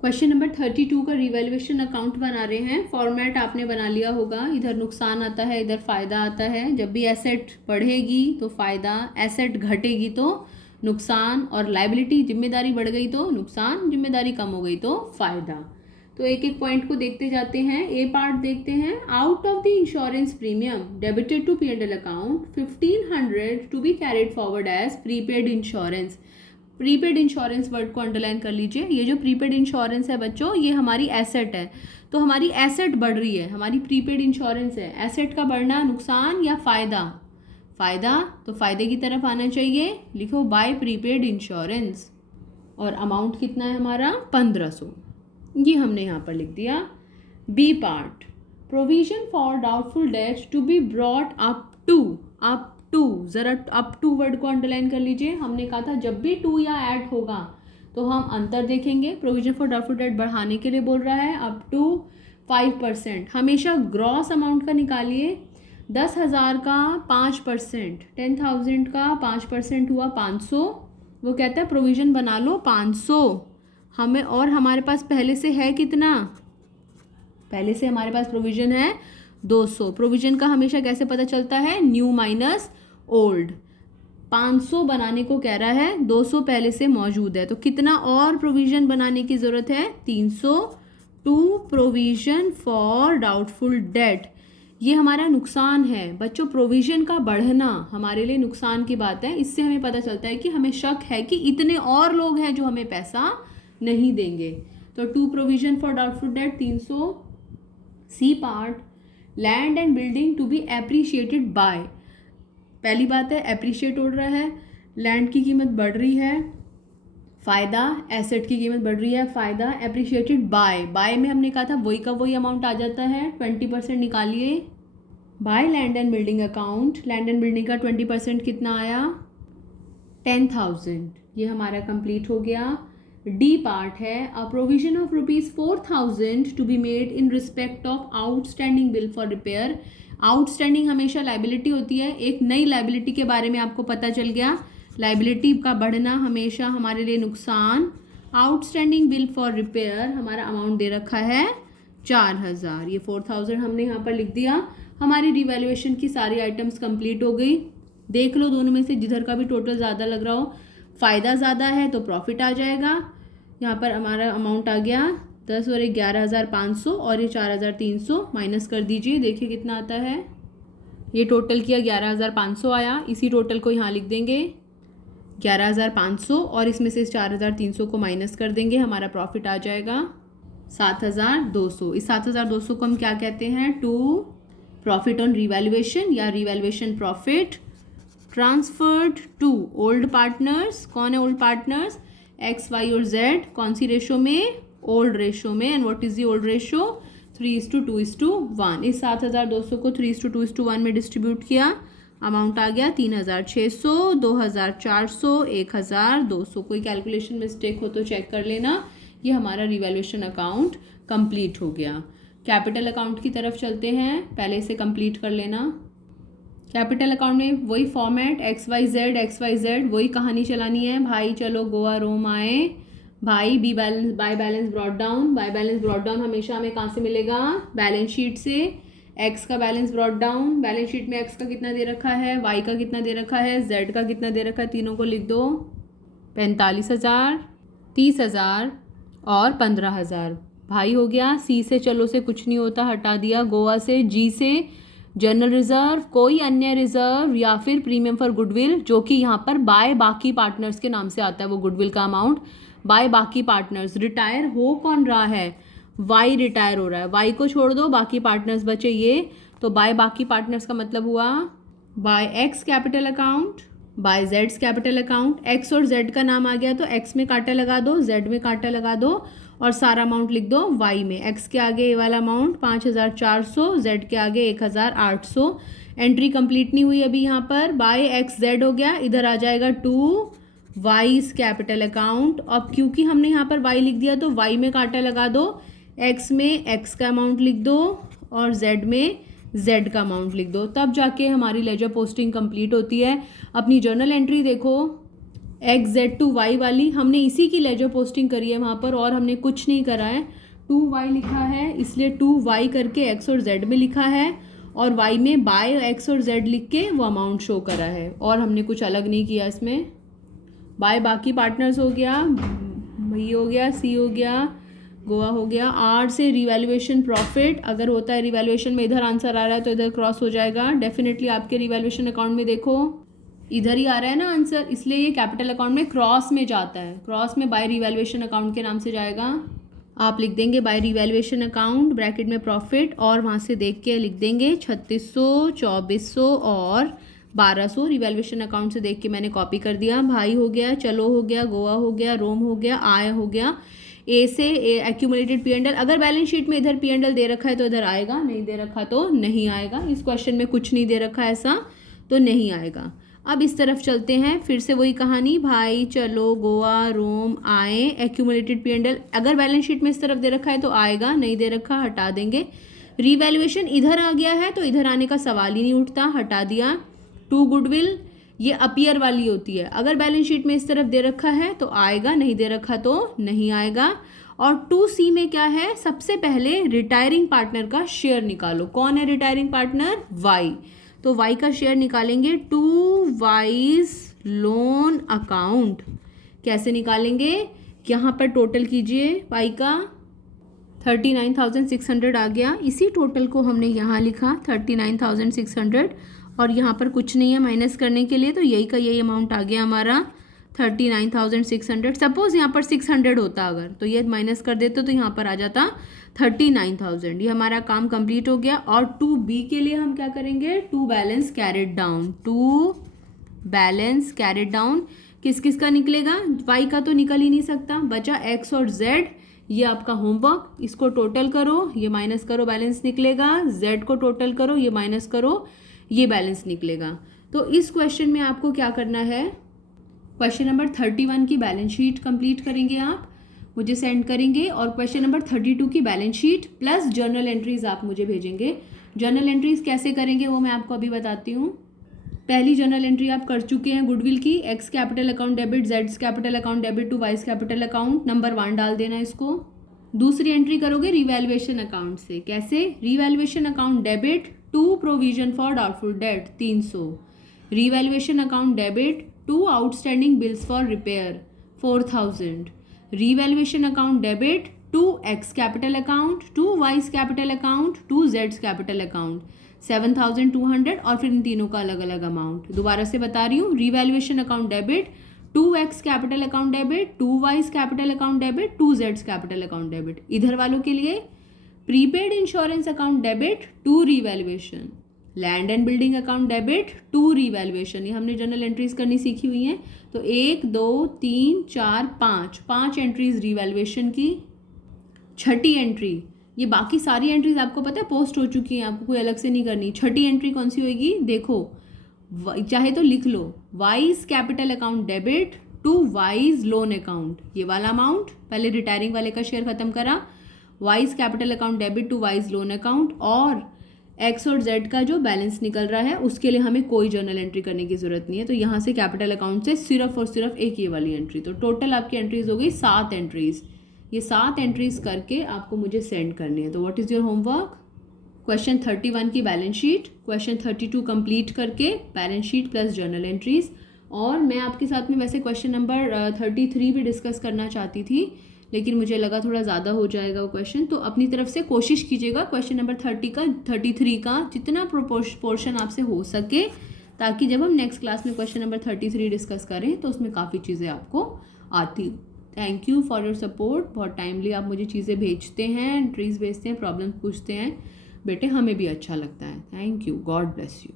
Question number 32 का revaluation account बना रहे हैं। फॉर्मेट आपने बना लिया होगा, इधर नुकसान आता है, इधर फ़ायदा आता है। जब भी एसेट बढ़ेगी तो फ़ायदा, एसेट घटेगी तो नुकसान, और लाइबिलिटी जिम्मेदारी बढ़ गई तो नुकसान, जिम्मेदारी कम हो गई तो फ़ायदा। तो एक एक पॉइंट को देखते जाते हैं। ए पार्ट देखते हैं। Out of the insurance premium debited to P&L account 1500 to be carried forward as prepaid insurance. Prepaid insurance word को अंडरलाइन कर लीजिए। ये जो प्रीपेड इंश्योरेंस है बच्चों, ये हमारी एसेट है। तो हमारी एसेट बढ़ रही है, हमारी प्रीपेड इंश्योरेंस है। एसेट का बढ़ना नुकसान या फ़ायदा? फ़ायदा, तो फ़ायदे की तरफ आना चाहिए। लिखो बाय प्रीपेड इंश्योरेंस। और अमाउंट कितना है हमारा? 1500। ये हमने यहाँ पर लिख दिया। B part, provision for doubtful debt to be brought up to, ज़रा अप टू वर्ड को अंडरलाइन कर लीजिए। हमने कहा था जब भी टू या ऐड होगा तो हम अंतर देखेंगे। प्रोविजन फॉर डाउटफुल डेट बढ़ाने के लिए बोल रहा है अप टू 5%। हमेशा ग्रॉस अमाउंट का निकालिए। 10,000 का 5%, 10,000 का 5% हुआ 500। वो कहता है प्रोविजन बना लो 500 हमें, और हमारे पास पहले से है कितना? पहले से हमारे पास प्रोविजन है 200। प्रोविजन का हमेशा कैसे पता चलता है? New minus old. 500 बनाने को कह रहा है, 200 पहले से मौजूद है, तो कितना और प्रोविजन बनाने की ज़रूरत है? 300 to provision for doubtful debt. ये हमारा नुकसान है बच्चों। प्रोविजन का बढ़ना हमारे लिए नुकसान की बात है। इससे हमें पता चलता है कि हमें शक है कि इतने और लोग हैं जो हमें पैसा नहीं देंगे। तो to provision for doubtful debt 300। C part, land and building to be appreciated by. पहली बात है एप्रिशिएट हो रहा है, लैंड की कीमत बढ़ रही है, फ़ायदा, एसेट की कीमत बढ़ रही है, फ़ायदा, एप्रिशिएटेड बाय में हमने कहा था वही का वही अमाउंट आ जाता है। 20% निकालिए। By land and building account, land and building का 20% कितना आया? 10,000। ये हमारा कंप्लीट हो गया। डी पार्ट है, a provision of ₹4,000 to be made in respect of outstanding bill for repair. Outstanding हमेशा लाइबिलिटी होती है। एक नई लाइबिलिटी के बारे में आपको पता चल गया। लाइबिलिटी का बढ़ना हमेशा हमारे लिए नुकसान। आउटस्टैंडिंग बिल फॉर रिपेयर हमारा अमाउंट दे रखा है 4,000। ये 4,000 हमने यहाँ पर लिख दिया। हमारी रिवैल्यूएशन की सारी आइटम्स कंप्लीट हो गई। देख लो दोनों में से जिधर का भी टोटल ज़्यादा लग रहा हो, फ़ायदा ज़्यादा है तो प्रॉफिट आ जाएगा। यहाँ पर हमारा अमाउंट आ गया 10 और 11,500, और ये 4,300 माइनस कर दीजिए, देखिए कितना आता है। ये टोटल किया 11,500 आया। इसी टोटल को यहाँ लिख देंगे 11,500, और इसमें से इस 4,300 को माइनस कर देंगे, हमारा प्रॉफिट आ जाएगा 7,200। इस 7,200 को हम क्या कहते हैं? टू प्रॉफिट ऑन रिवैल्यूएशन या revaluation profit transferred to old partners. कौन है ओल्ड पार्टनर्स? एक्स, वाई और जेड। कौन सी रेशो में? ओल्ड रेशो में। And what is the old ratio? 3:2:1। इस 7,200 को 3:2:1 में डिस्ट्रीब्यूट किया, अमाउंट आ गया 3,600, 2,400, 1,200। कोई कैलकुलेशन मिस्टेक हो तो चेक कर लेना। ये हमारा रिवैल्यूएशन अकाउंट कंप्लीट हो गया। कैपिटल अकाउंट की तरफ चलते हैं, पहले से कंप्लीट कर लेना। कैपिटल अकाउंट में वही फॉर्मेट, XYZ, वही कहानी चलानी है। भाई चलो गोवा रोम आए, भाई be balance, by balance brought down. By balance brought down हमेशा हमें कहाँ से मिलेगा? बैलेंस शीट से। एक्स का balance brought down, balance sheet में एक्स का कितना दे रखा है, वाई का कितना दे रखा है, जेड का कितना दे रखा है, तीनों को लिख दो। 45,000, 30,000 और 15,000। भाई हो गया। सी से चलो से कुछ नहीं होता, हटा दिया। गोवा से, जी से जनरल रिजर्व, कोई अन्य रिजर्व, या फिर प्रीमियम फॉर गुडविल, जो कि यहाँ पर बाय बाकी पार्टनर्स के नाम से आता है वो गुडविल का अमाउंट। बाय बाकी पार्टनर्स, रिटायर हो कौन रहा है? वाई रिटायर हो रहा है। वाई को छोड़ दो, बाकी पार्टनर्स बचे ये। तो बाय बाकी पार्टनर्स का मतलब हुआ by X capital account, by जेड्स कैपिटल अकाउंट। एक्स और जेड का नाम आ गया तो एक्स में कांटा लगा दो, जेड में कांटा लगा दो, और सारा अमाउंट लिख दो वाई में। एक्स के आगे ये वाला अमाउंट 5,400, जेड के आगे 1,800। एंट्री कंप्लीट नहीं हुई अभी यहाँ पर। बाय एक्स जेड हो गया, इधर आ जाएगा टू वाईज कैपिटल अकाउंट। अब क्योंकि हमने यहाँ पर वाई लिख दिया तो वाई में कांटा लगा दो, एक्स में एक्स का अमाउंट लिख दो, और जेड में जेड का अमाउंट लिख दो, तब जाके हमारी लेजर पोस्टिंग कंप्लीट होती है। अपनी जर्नल एंट्री देखो, XZ to Y वाली हमने इसी की लेजर पोस्टिंग करी है वहाँ पर, और हमने कुछ नहीं करा है। 2Y लिखा है इसलिए 2Y करके X और Z में लिखा है, और Y में बाय X और Z लिख के वो अमाउंट शो करा है, और हमने कुछ अलग नहीं किया इसमें। बाय बाकी पार्टनर्स हो गया, B हो गया, C हो गया, गोवा हो गया। R से रिवैल्यूएशन प्रॉफिट, अगर होता है रिवैल्यूएशन में इधर आंसर आ रहा है तो इधर क्रॉस हो जाएगा। डेफिनेटली आपके रिवैल्यूएशन अकाउंट में देखो इधर ही आ रहा है ना आंसर, इसलिए ये कैपिटल अकाउंट में क्रॉस में जाता है, क्रॉस में बाय रिवैल्यूएशन अकाउंट के नाम से जाएगा। आप लिख देंगे बाय रिवैल्यूएशन अकाउंट ब्रैकेट में प्रॉफिट, और वहाँ से देख के लिख देंगे 3600, 2400 और 1200। रिवैल्यूएशन अकाउंट से देख के मैंने कॉपी कर दिया। भाई हो गया, चलो हो गया, गोवा हो गया, रोम हो गया, आय हो गया। ए से एक्यूमुलेटेड P&L, अगर बैलेंस शीट में इधर P&L दे रखा है तो इधर आएगा, नहीं दे रखा तो नहीं आएगा। इस क्वेश्चन में कुछ नहीं दे रखा ऐसा तो नहीं आएगा। अब इस तरफ चलते हैं, फिर से वही कहानी, भाई चलो गोवा रोम आए एक्यूमुलेटेड P&L, अगर बैलेंस शीट में इस तरफ दे रखा है तो आएगा, नहीं दे रखा हटा देंगे। रिवैल्यूएशन इधर आ गया है तो इधर आने का सवाल ही नहीं उठता, हटा दिया। टू गुडविल ये अपीयर वाली होती है, अगर बैलेंस शीट में इस तरफ दे रखा है तो आएगा, नहीं दे रखा तो नहीं आएगा। और 2C में क्या है, सबसे पहले रिटायरिंग पार्टनर का शेयर निकालो। कौन है रिटायरिंग पार्टनर, Y, तो Y का शेयर निकालेंगे। 2Y's लोन अकाउंट कैसे निकालेंगे, यहाँ पर टोटल कीजिए, Y का 39,600 आ गया, इसी टोटल को हमने यहाँ लिखा 39,600, और यहाँ पर कुछ नहीं है माइनस करने के लिए, तो यही का यही अमाउंट आ गया हमारा 39,600। सपोज यहाँ पर 600 होता अगर, तो ये माइनस कर देते तो यहाँ पर आ जाता 39,000। ये हमारा काम कंप्लीट हो गया। और 2B के लिए हम क्या करेंगे, to balance carried down. To balance carried down किस किस का निकलेगा, Y का तो निकल ही नहीं सकता, बचा X और Z। ये आपका होमवर्क, इसको टोटल करो, ये माइनस करो, बैलेंस निकलेगा। Z को टोटल करो, ये माइनस करो, ये बैलेंस निकलेगा। तो इस क्वेश्चन में आपको क्या करना है, क्वेश्चन नंबर 31 की बैलेंस शीट कंप्लीट करेंगे, आप मुझे सेंड करेंगे, और क्वेश्चन नंबर 32 की balance sheet plus journal entries आप मुझे भेजेंगे। जर्नल एंट्रीज कैसे करेंगे वो मैं आपको अभी बताती हूँ। पहली जर्नल एंट्री आप कर चुके हैं गुडविल की, X capital account debit, Z capital account debit to Y's capital account, number 1 डाल देना इसको। दूसरी एंट्री करोगे रिवैल्यूएशन अकाउंट से, कैसे, revaluation account debit to provision for doubtful debt 300, revaluation account debit to outstanding bills for repair 4000, revaluation account debit to X capital account, to Y's capital account, to Z's capital account 7200, और फिर इन तीनों का अलग अलग amount. दोबारा से बता रही हूँ, revaluation account debit to X capital account debit, to Y's capital account debit, to Z's capital account debit. इधर वालों के लिए prepaid insurance account debit to revaluation, land and building account debit to revaluation. ये हमने journal entries करनी सीखी हुई हैं, तो 1 2 3 4 5 एंट्रीज रिवैल्यूएशन की। छठी एंट्री, ये बाकी सारी एंट्रीज आपको पता है पोस्ट हो चुकी हैं, आपको कोई अलग से नहीं करनी। छठी एंट्री कौन सी होगी, देखो चाहे तो लिख लो, Y's capital account debit to Y's loan account, ये वाला अमाउंट, पहले रिटायरिंग वाले का शेयर खत्म करा, Y's capital account debit to Y's loan account, और X और Z का जो बैलेंस निकल रहा है उसके लिए हमें कोई जर्नल एंट्री करने की जरूरत नहीं है, तो यहाँ से कैपिटल अकाउंट से सिर्फ और सिर्फ एक ये वाली एंट्री। तो टोटल आपकी एंट्रीज हो गई 7 एंट्रीज। ये 7 एंट्रीज करके आपको मुझे सेंड करनी है। तो what is your homework, question 31 की बैलेंस शीट, क्वेश्चन 32 कंप्लीट करके balance sheet plus journal entries. और मैं आपके साथ में वैसे क्वेश्चन नंबर 33 भी डिस्कस करना चाहती थी, लेकिन मुझे लगा थोड़ा ज़्यादा हो जाएगा वो क्वेश्चन, तो अपनी तरफ से कोशिश कीजिएगा क्वेश्चन नंबर 33 का जितना पोर्शन आपसे हो सके, ताकि जब हम नेक्स्ट क्लास में क्वेश्चन नंबर 33 डिस्कस करें तो उसमें काफ़ी चीज़ें आपको आती। Thank you for your support. बहुत टाइमली आप मुझे चीज़ें भेजते हैं, एंट्रीज भेजते हैं, प्रॉब्लम पूछते हैं, बेटे हमें भी अच्छा लगता है। Thank you, God bless you.